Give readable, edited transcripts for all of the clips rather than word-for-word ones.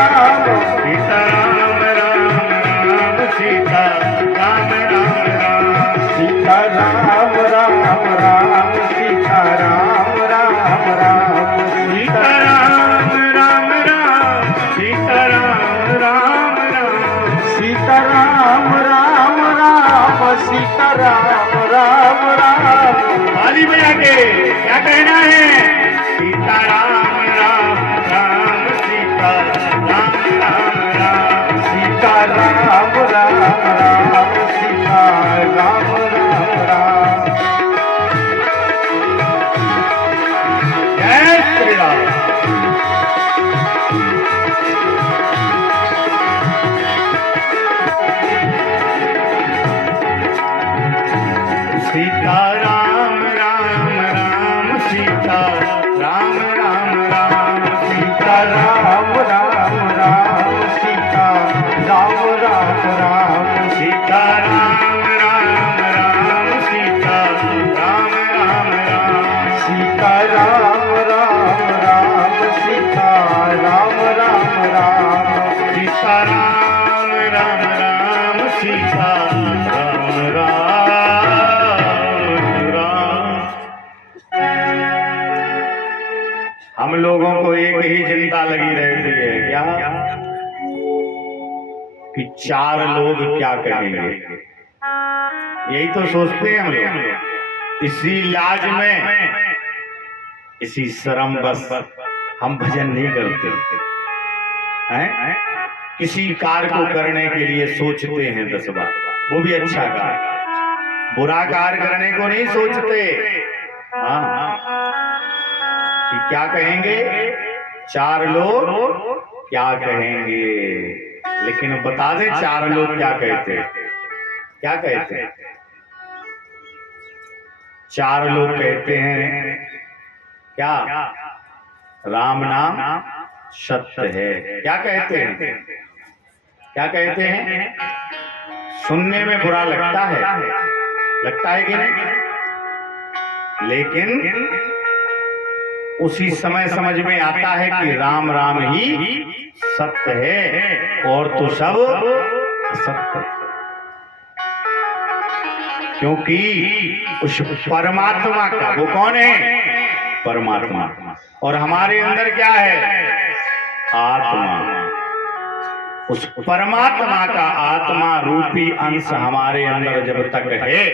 राम सीता राम राम सीता राम राम सीता राम राम राम सीता राम राम राम सीता राम राम राम सीता राम राम राम सीता राम राम राम सीता राम राम राम। ताली बजा के क्या कहना है? सीता राम राम राम सीता राम राम राम सीता राम राम राम सीता राम राम राम। जय श्री राम। सीता राम राम राम सीता राम राम राम सीता राम राम राम सीता राम राम राम। सीता राम राम राम सीता राम राम राम सीता राम राम राम सीता राम राम राम। सीता राम राम राम सीता राम राम राम। हम लोगों को एक ही चिंता लगी रहती है, क्या कि चार लोग क्या कहेंगे। यही तो सोचते हैं हम लोग। इसी लाज में, इसी शर्म बस हम भजन नहीं करते हैं। किसी कार्य को करने के लिए सोचते हैं 10 बार, वो भी अच्छा कार्य, बुरा कार्य करने को नहीं सोचते। हाँ, कि क्या कहेंगे, चार लोग क्या कहेंगे। लेकिन बता दे चार लोग क्या कहते हैं, क्या कहते हैं। चार लोग कहते हैं क्या, राम नाम सत्य है। क्या कहते हैं, क्या कहते हैं। सुनने में बुरा लगता है कि नहीं, लेकिन उसी समय समझ में आता है कि राम राम ही सत्य है और तो सब असत्य। क्योंकि उस परमात्मा का, वो कौन है, परमात्मा, और हमारे अंदर क्या है, आत्मा। उस परमात्मा का आत्मा रूपी अंश हमारे अंदर जब तक है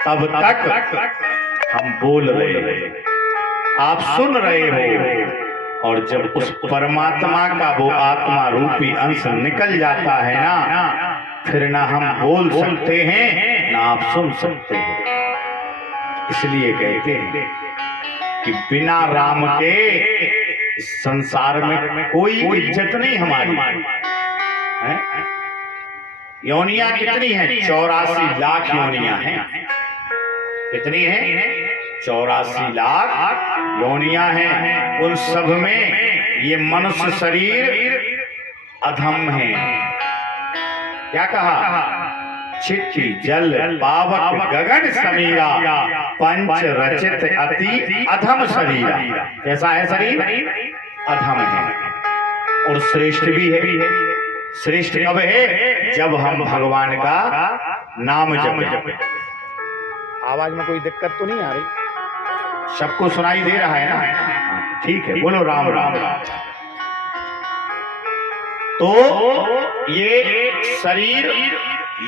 तब तक हम बोल रहे हैं, आप सुन रहे हो। और जब उस परमात्मा का वो आत्मा रूपी अंश निकल जाता है ना, फिर ना हम बोल सकते हैं ना आप सुन सकते हो। इसलिए कहते हैं कि बिना राम के इस संसार में कोई इज्जत नहीं हमारी है। योनियां कितनी हैं, 84 लाख योनियां हैं। कितनी हैं, 84 लाख योनियां हैं। उन सब में ये मनुष्य शरीर अधम है। क्या कहा, चिट्ठी जल पावक गगन समीरा, पंच रचित अति अधम शरीरा। कैसा है शरीर, अधम है और श्रेष्ठ भी है। श्रेष्ठ कब है, जब हम भगवान का नाम जप। आवाज में कोई दिक्कत तो नहीं आ रही, सबको सुनाई दे रहा है ना, ठीक है, बोलो राम राम राम। तो ये शरीर,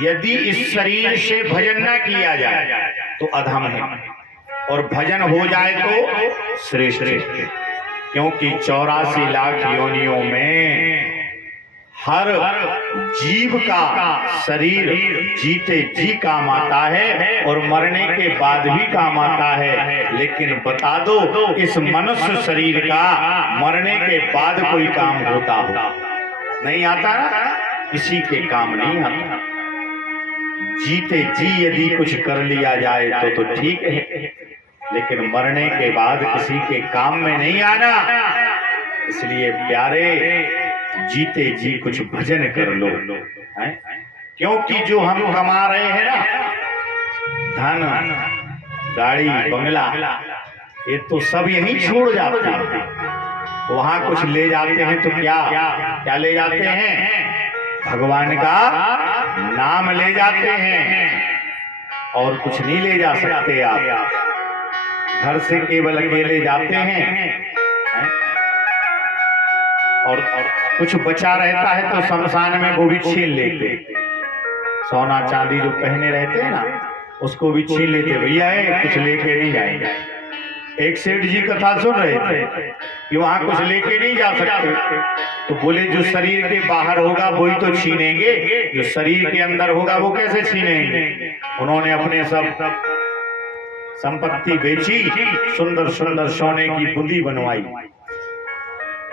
यदि इस शरीर से भजन न किया जाए तो अधम है, और भजन हो जाए तो श्रेष्ठ है। क्योंकि 84 लाख योनियों में हर जीव का शरीर जीते जी काम आता है और मरने के बाद भी काम आता है। लेकिन बता दो, इस मनुष्य शरीर का मरने के बाद कोई काम होता हो, नहीं आता ना, किसी के काम नहीं आता। जीते जी यदि कुछ कर लिया जाए तो ठीक है, लेकिन मरने के बाद किसी के काम में नहीं आना। इसलिए प्यारे, जीते जी कुछ भजन कर लो है? क्योंकि जो हम कमा रहे हैं ना, धन गाड़ी बंगला, ये तो सब यहीं छोड़ जाते हैं। वहां कुछ ले जाते हैं तो क्या क्या ले जाते हैं? भगवान का नाम ले जाते हैं, और कुछ नहीं ले जा सकते आप। घर से केवल अकेले जाते हैं, और कुछ बचा रहता है तो शमशान में वो भी छीन लेते। सोना चांदी जो पहने रहते हैं ना, उसको भी छीन लेते। भैया है कुछ लेके नहीं जाएंगे। एक सेठ जी कथा सुन रहे थे कि वहां कुछ लेके नहीं जा सकते, तो बोले जो शरीर के बाहर होगा वही तो छीनेंगे, जो शरीर के अंदर होगा वो कैसे छीनेंगे। उन्होंने अपने सब संपत्ति बेची, सुंदर सुंदर सोने की बूंदी बनवाई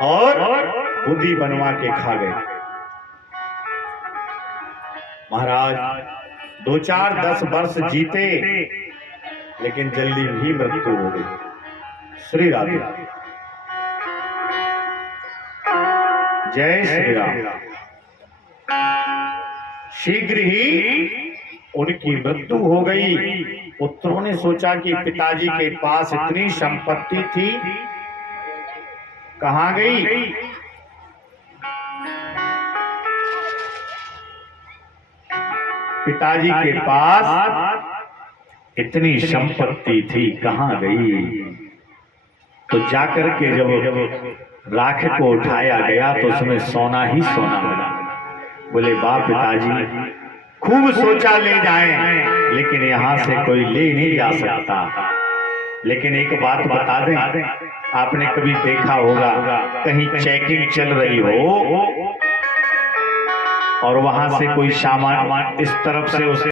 और बूंदी बनवा के खा गए। महाराज 2-4-10 वर्ष जीते, लेकिन जल्दी ही मृत्यु हो गई। श्री राधे, जय श्री राम। शीघ्र ही उनकी मृत्यु हो गई। पुत्रों ने सोचा कि पिताजी के पास इतनी संपत्ति थी, कहां गई? पिताजी के पास इतनी संपत्ति थी, कहां गई? तो जाकर के जब राख को उठाया गया तो उसमें सोना ही सोना मिला। बोले बाप पिताजी खूब सोचा ले जाएं, लेकिन यहां से कोई ले नहीं जा सकता। लेकिन एक बात बता दें, आपने कभी देखा होगा कहीं चेकिंग चल रही हो और वहां से कोई सामान इस तरफ से उसे